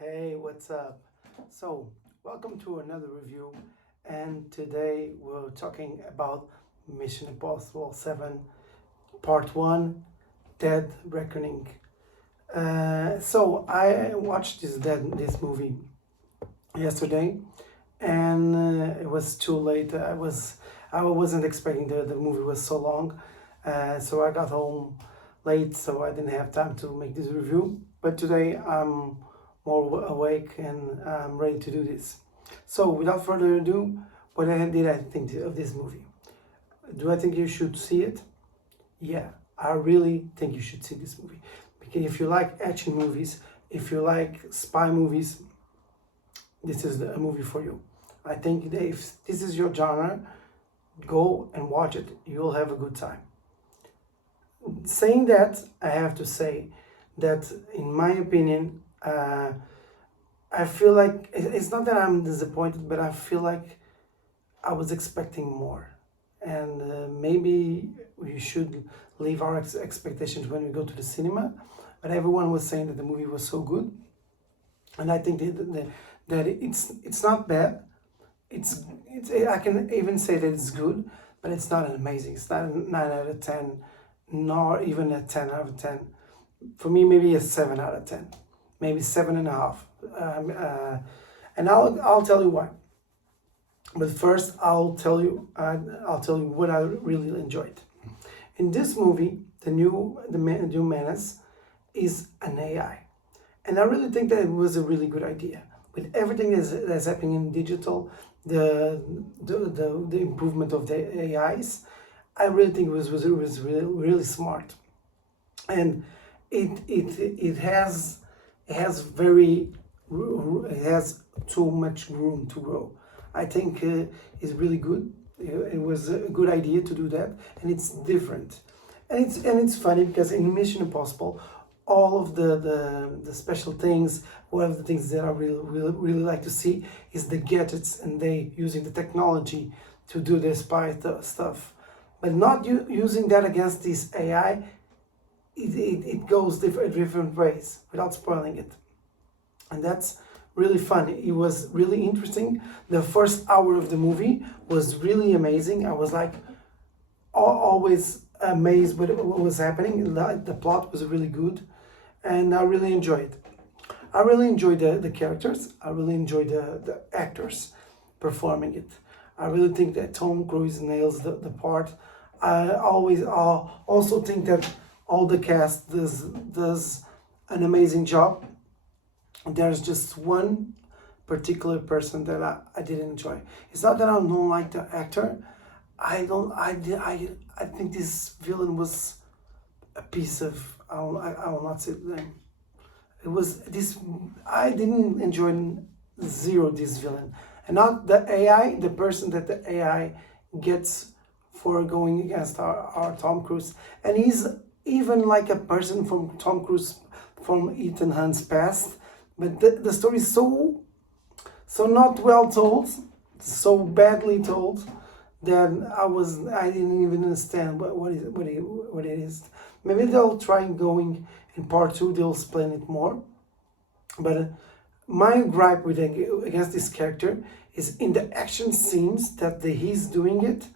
Hey, what's up? So, welcome to another review, and today we're talking about Mission Impossible 7 Part 1 Dead Reckoning. So, I watched this movie yesterday, and it was too late. I wasn't expecting the movie was so long, so I got home late, so I didn't have time to make this review. But today I'm more awake and I'm ready to do this. So without further ado, what did I think of this movie? Do I think you should see it? Yeah, I really think you should see this movie because if you like action movies, if you like spy movies, this is a movie for you. I think that if this is your genre, go and watch it. You'll have a good time. Saying that, I have to say that, in my opinion, I feel like it's not that I'm disappointed, but I feel like I was expecting more. And maybe we should leave our expectations when we go to the cinema. But everyone was saying that the movie was so good, and I think that it's not bad. It's I can even say that it's good, but it's not an amazing. It's not a 9 out of 10, nor even a 10 out of 10. For me, maybe a 7 out of 10, maybe 7.5. And I'll tell you why. But first, I'll tell you what I really enjoyed. In this movie, the new Menace is an AI, and I really think that it was a really good idea. With everything that's happening in digital, the improvement of the AIs, I really think it was really smart, and it has too much room to grow. I think it's really good. It was a good idea to do that, and it's different, and it's funny because in Mission Impossible, all of the special things, one of the things that I really like to see is the gadgets and they using the technology to do their spy stuff, but not using that against this AI. It goes different ways without spoiling it, and that's really fun. It was really interesting. The first hour of the movie was really amazing. I was like always amazed with what was happening. The plot was really good, and I really enjoyed it. I really enjoyed the characters. I really enjoyed the actors performing it. I really think that Tom Cruise nails the part. I also think that all the cast does an amazing job. There's just one particular person that I didn't enjoy. It's not that I don't like the actor. I think this villain was a piece of, I will not say the name. It was this, I didn't enjoy zero this villain. And not the AI, the person that the AI gets for going against our Tom Cruise. And he's even like a person from Tom Cruise, from Ethan Hunt's past. But the story is so not well told, so badly told, that I didn't even understand what it is. Maybe they'll try going in part 2. They'll explain it more. But my gripe against this character is in the action scenes that he's doing it.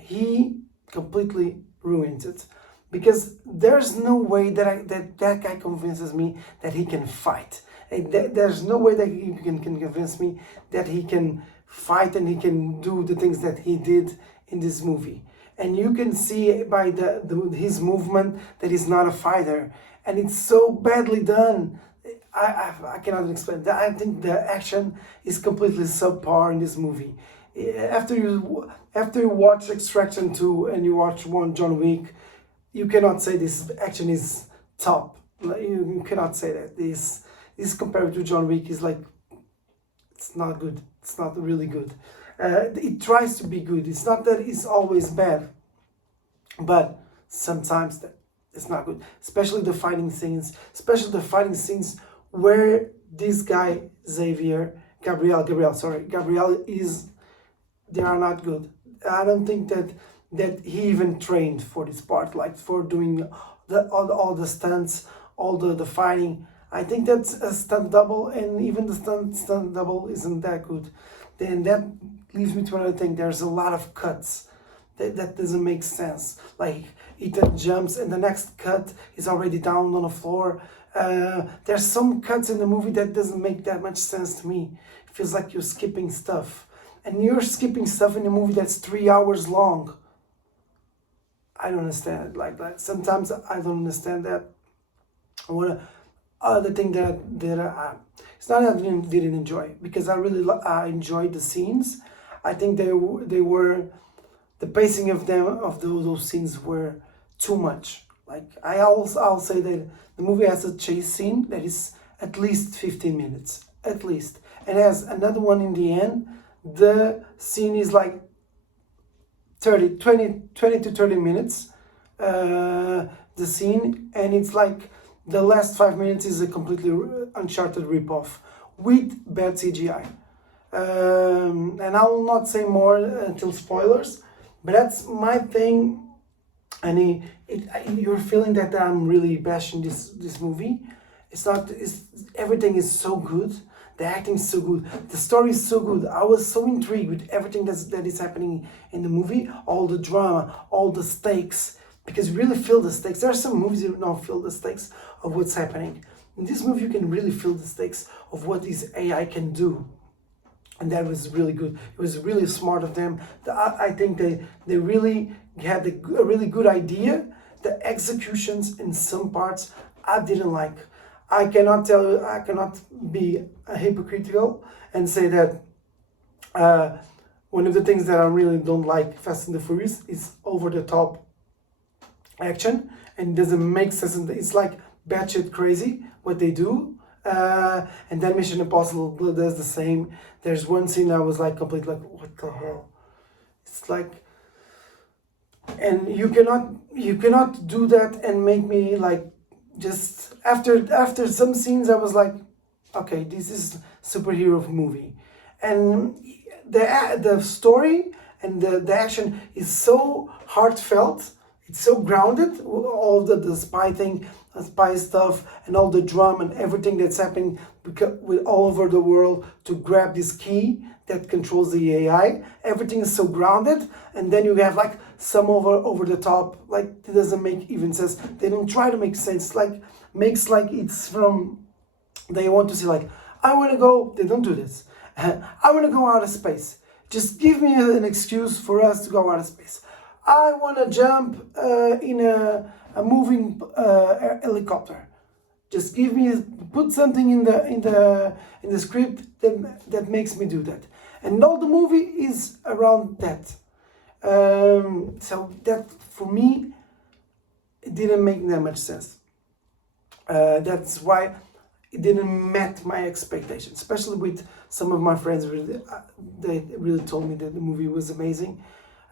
He completely ruins it, because there's no way that guy convinces me that he can fight. There's no way that he can convince me that he can fight and he can do the things that he did in this movie. And you can see by his movement that he's not a fighter, and it's so badly done. I cannot explain that. I think the action is completely subpar in this movie. After you watch Extraction 2 and you watch one John Wick, you cannot say this action is top. You cannot say that. This compared to John Wick is like, it's not good. It's not really good. It tries to be good. It's not that it's always bad, but sometimes it's not good. Especially the fighting scenes. Especially the fighting scenes where this guy Gabriel is. They are not good. I don't think that he even trained for this part, like for doing all the stunts, all the fighting. I think that's a stunt double, and even the stunt double isn't that good. Then that leads me to another thing. There's a lot of cuts that doesn't make sense. Like Ethan jumps, and the next cut is already down on the floor. There's some cuts in the movie that doesn't make that much sense to me. It feels like you're skipping stuff, and you're skipping stuff in a movie that's 3 hours long. I don't understand it like that. Sometimes I don't understand that. What other thing that it's not that I didn't enjoy, because I enjoyed the scenes. I think they were the pacing of those scenes were too much. Like I'll say that the movie has a chase scene that is at least 15 minutes, at least, and has another one in the end. The scene is like 20 to 30 minutes, the scene, and it's like the last 5 minutes is a completely Uncharted ripoff with bad CGI. And I will not say more until spoilers, but that's my thing. And you're feeling that I'm really bashing this movie. It's not. Everything is so good. The acting is so good. The story is so good. I was so intrigued with everything that is happening in the movie. All the drama, all the stakes, because you really feel the stakes. There are some movies you don't feel the stakes of what's happening. In this movie, you can really feel the stakes of what this AI can do. And that was really good. It was really smart of them. I think they really had a really good idea. The executions in some parts I didn't like. I cannot be hypocritical and say that one of the things that I really don't like Fast and the Furious is over the top action, and it doesn't make sense. It's like batshit crazy what they do. And then Mission Impossible does the same. There's one scene I was like completely like, what the hell? It's like, and you cannot do that and make me like, just after some scenes I was like, okay, this is superhero movie, and the story and the action is so heartfelt. It's so grounded. All the spy thing, spy stuff, and all the drama and everything that's happening with all over the world to grab this key that controls the AI. Everything is so grounded, and then you have like some over the top, like it doesn't make even sense. They don't try to make sense. Like makes like it's from, they want to say like, I want to go. They don't do this. I want to go out of space. Just give me an excuse for us to go out of space. I want to jump in a moving helicopter. Just put something in the script that makes me do that, and all the movie is around that. So that for me, it didn't make that much sense. That's why it didn't met my expectations, especially with some of my friends. They really told me that the movie was amazing.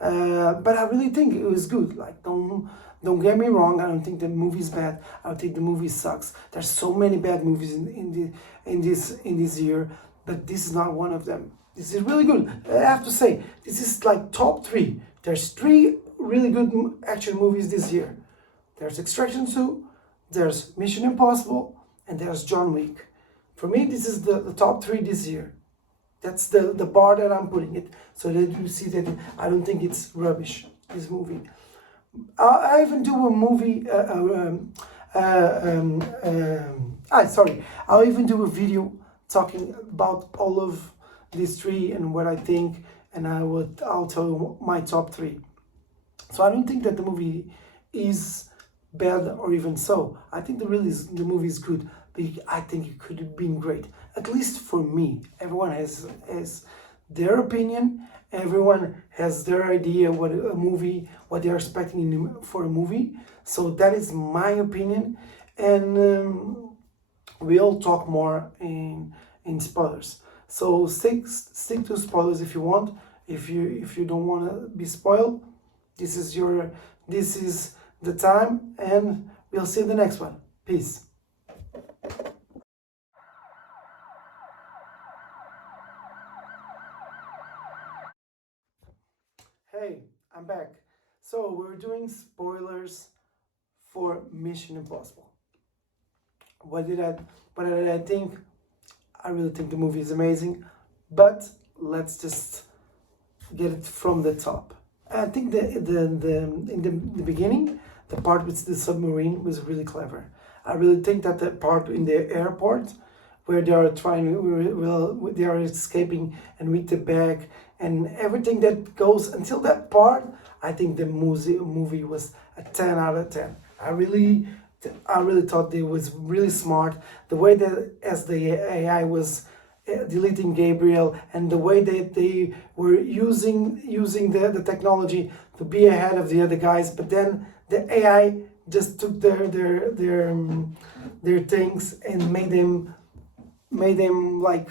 But I really think it was good. Like, don't get me wrong. I don't think the movie's bad. I don't think the movie sucks. There's so many bad movies in this year, but this is not one of them. This is really good. I have to say, this is like top 3. There's 3 really good action movies this year. There's Extraction 2, there's Mission Impossible, and there's John Wick. For me, this is the top 3 this year. That's the bar that I'm putting it, so that you see that I don't think it's rubbish, this movie. I even do a movie, I'll even do a video talking about all of these 3 and what I think, and I'll tell you my top 3. So I don't think that the movie is bad or even so. I think the movie is good, but I think it could have been great. At least for me. Everyone has their opinion. Everyone has their idea what they're expecting for a movie. So that is my opinion, and we'll talk more in spoilers. So stick to spoilers if you want. If you don't want to be spoiled, this is the time, and we'll see you in the next one. Peace. Hey, I'm back. So we're doing spoilers for Mission Impossible. What did I what did I think? I really think the movie is amazing, but let's just get it from the top. I think the beginning, the part with the submarine was really clever. I really think that the part in the airport where they are they are escaping and with the bag and everything that goes until that part, I think the movie was a 10 out of 10. I really thought it was really smart. The way that as the AI was deleting Gabriel and the way that they were using the technology to be ahead of the other guys, but then the AI just took their things and made them like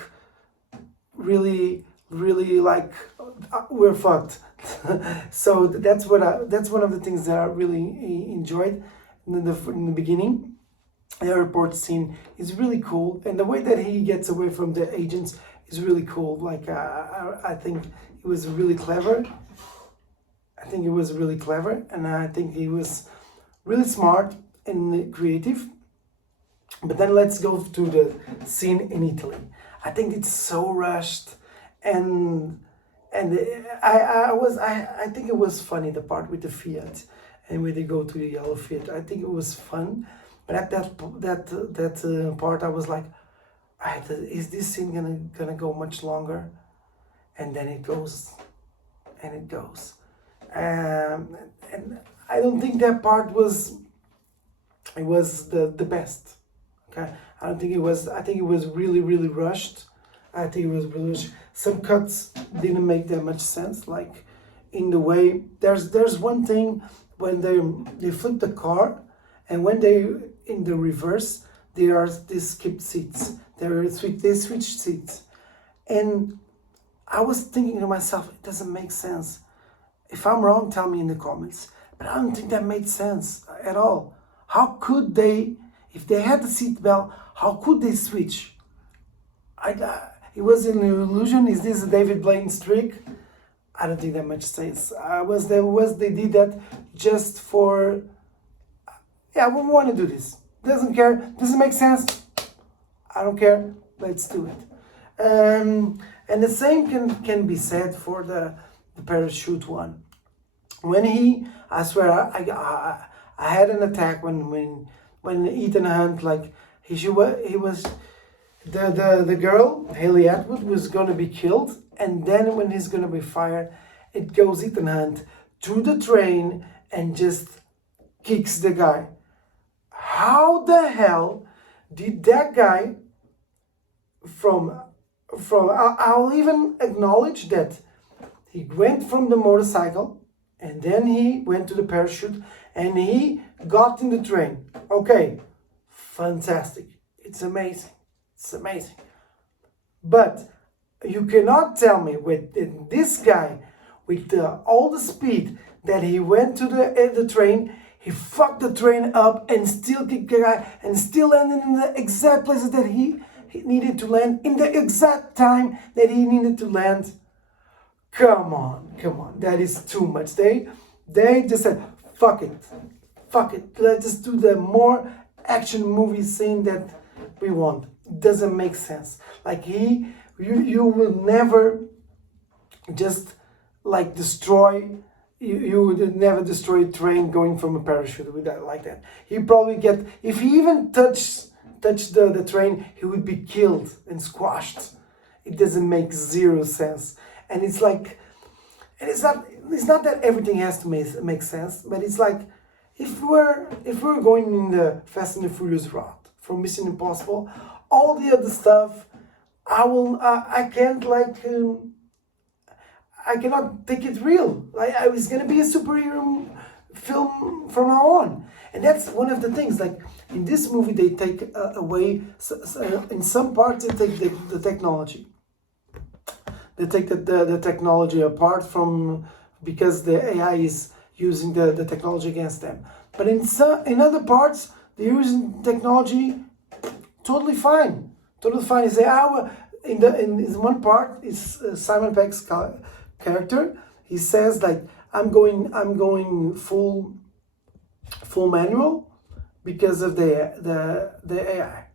really like we're fucked. So that's that's one of the things that I really enjoyed in the beginning. The airport scene is really cool, and the way that he gets away from the agents is really cool. Like I think it was really clever. I think it was really clever, and I think he was really smart and creative. But then let's go to the scene in Italy. I think it's so rushed, and I think it was funny, the part with the Fiat and where they go to the yellow Fiat. I think it was fun, but at that part I was like, is this scene gonna go much longer? And then it goes, and it goes, and I don't think that part was the best. Okay, I don't think it was. I think it was really rushed. I think it was really rushed. Some cuts didn't make that much sense. Like in the way there's one thing when they flip the car, and when they in the reverse they skip seats. They switch seats, and I was thinking to myself, it doesn't make sense. If I'm wrong, tell me in the comments. But I don't think that made sense at all. How could they, if they had the seatbelt, how could they switch? It was an illusion. Is this a David Blaine trick? I don't think that much sense. They did that just for, yeah, we want to do this. Doesn't care. Doesn't make sense. I don't care. Let's do it. And the same can be said for the parachute one. I swear, I had an attack when Ethan Hunt, like he was the girl Haley Atwood was gonna be killed, and then when he's gonna be fired, it goes Ethan Hunt to the train and just kicks the guy. How the hell did that guy from I'll even acknowledge that he went from the motorcycle and then he went to the parachute and he got in the train. Okay, fantastic. It's amazing. It's amazing. But you cannot tell me with this guy, with all the speed that he went to the train, he fucked the train up and still kicked the guy and still landed in the exact places that he needed to land, in the exact time that he needed to land. Come on, that is too much. They just said, fuck it, let's just do the more action movie scene that we want. It doesn't make sense. Like you will never just like you would never destroy a train going from a parachute with that like that. He probably if he even touched the train, he would be killed and squashed. It doesn't make zero sense. And it's like, and it's not that everything has to make sense, but it's like if we're going in the Fast and the Furious route for Mission Impossible, all the other stuff, I cannot take it real. Like it's gonna be a superhero film from now on, and that's one of the things. Like in this movie, they take away in some parts. They take the technology. They take the technology apart from because the AI is using the technology against them. But in other parts, they're using technology totally fine. Totally fine. Is in one part is Simon Pegg's character. He says like I'm going full manual because of the AI.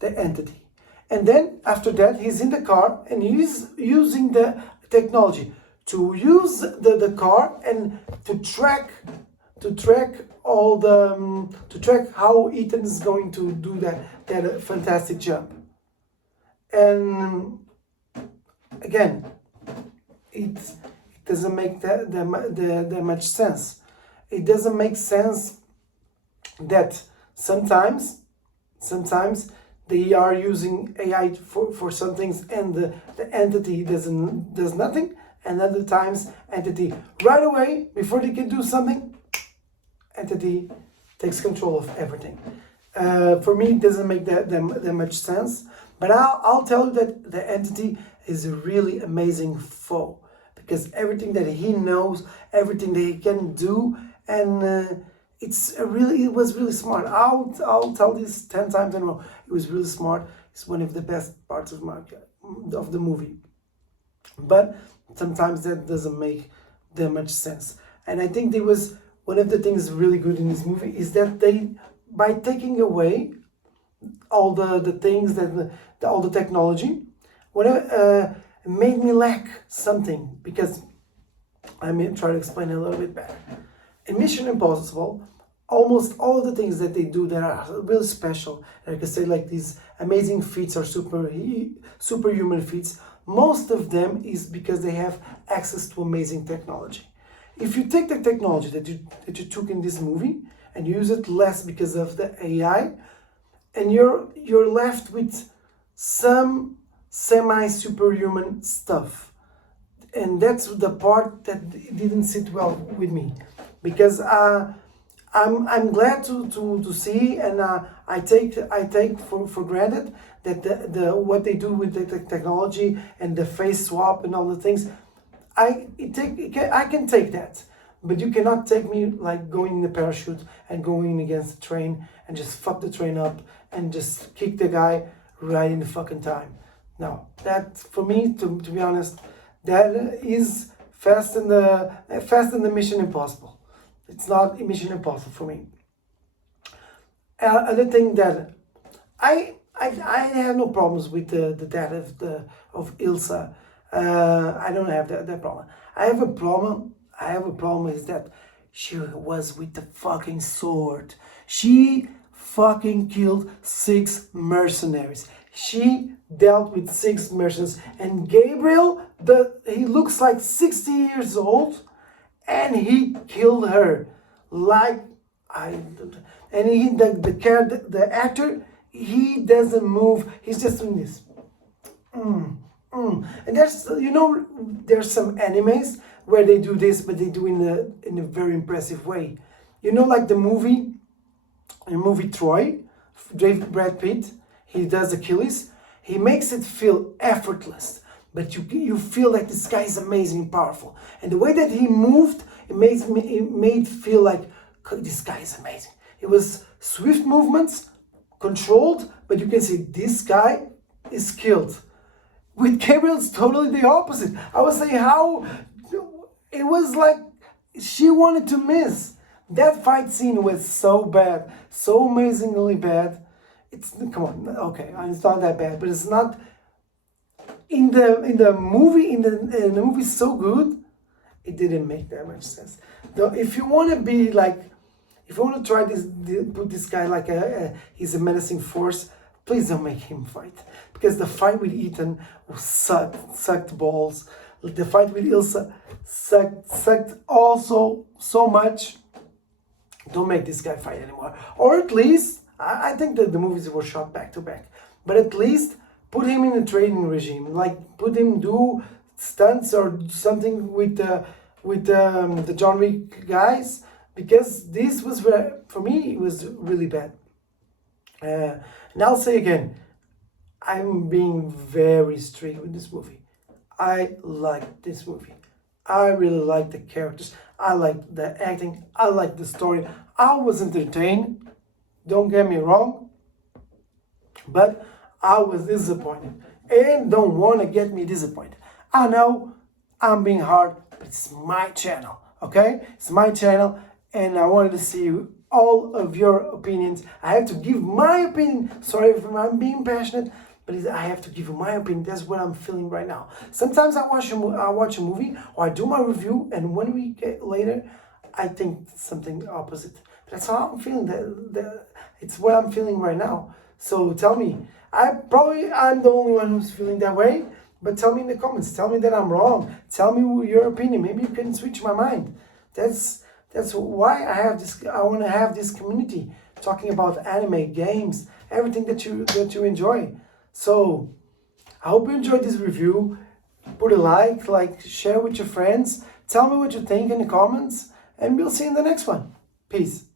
the entity. And then after that, he's in the car and he's using the technology to use the car and to track all the to track how Ethan is going to do that fantastic jump. And again, it doesn't make that much sense. It doesn't make sense that sometimes they are using AI for some things and the entity does nothing, and other times entity right away before they can do something, entity takes control of everything. For me, it doesn't make that much sense. But I'll tell you that the entity is a really amazing foe, because everything that he knows, everything that he can do, and it was really smart. I'll tell this 10 times in a row. It was really smart. It's one of the best parts of the movie. But sometimes that doesn't make that much sense. And I think there was one of the things really good in this movie is that they, by taking away all the things that all the technology, whatever, made me lack something, because I may try to explain it a little bit better. In Mission Impossible, almost all the things that they do that are really special, like I can say, like these amazing feats or superhuman feats, most of them is because they have access to amazing technology. If you take the technology that you took in this movie and use it less because of the AI, and you're left with some semi-superhuman stuff. And that's the part that didn't sit well with me, because I'm glad to see, and I take for granted that the what they do with the technology and the face swap and all the things. I can take that, but you cannot take me like going in the parachute and going against the train and just fuck the train up and just kick the guy right in the fucking time. No, that for me, to be honest, that is Fast and the Mission Impossible. It's not Mission Impossible for me. Other thing that I have no problems with the death of Ilsa. I don't have that problem. I have a problem is that she was with the fucking sword. She fucking killed 6 mercenaries. She dealt with 6 mercenaries, and Gabriel, he looks like 60 years old, and he killed her like the actor, he doesn't move. He's just doing this. And there's some animes where they do this, but they do in a very impressive way. Like the movie Troy, Brad Pitt, he does Achilles. He makes it feel effortless, but you feel like this guy is amazing and powerful. And the way that he moved, it made feel like this guy is amazing. It was swift movements, controlled, but you can see this guy is skilled. With Gabriel, it's totally the opposite. I was saying how it was like she wanted to miss. That fight scene was so bad, so amazingly bad. Come on, okay, it's not that bad, but it's not in the movie. In the movie, so good, it didn't make that much sense. Though, if you want to be like, if you want to try put this guy like he's a menacing force, please don't make him fight, because the fight with Ethan sucked balls. The fight with Ilsa sucked also so much. Don't make this guy fight anymore, or at least I think that the movies were shot back to back, but at least put him in a training regime, like put him do stunts or something with the John Wick guys, because this was for me it was really bad. And I'll say again, I'm being very strict with this movie. I like this movie. I really like the characters. I like the acting. I like the story. I was entertained. Don't get me wrong. But I was disappointed. And don't want to get me disappointed. I know I'm being hard, but it's my channel. Okay? It's my channel. And I wanted to see all of your opinions. I have to give my opinion. Sorry if I'm being passionate, but I have to give you my opinion. That's what I'm feeling right now. Sometimes I watch a movie or I do my review, and 1 week later, I think something opposite. That's how I'm feeling. It's what I'm feeling right now. So tell me. I'm the only one who's feeling that way. But tell me in the comments. Tell me that I'm wrong. Tell me your opinion. Maybe you can switch my mind. That's why I have this. I want to have this community talking about anime, games, everything that you enjoy. So I hope you enjoyed this review. Put a like, share with your friends. Tell me what you think in the comments, and we'll see you in the next one. Peace.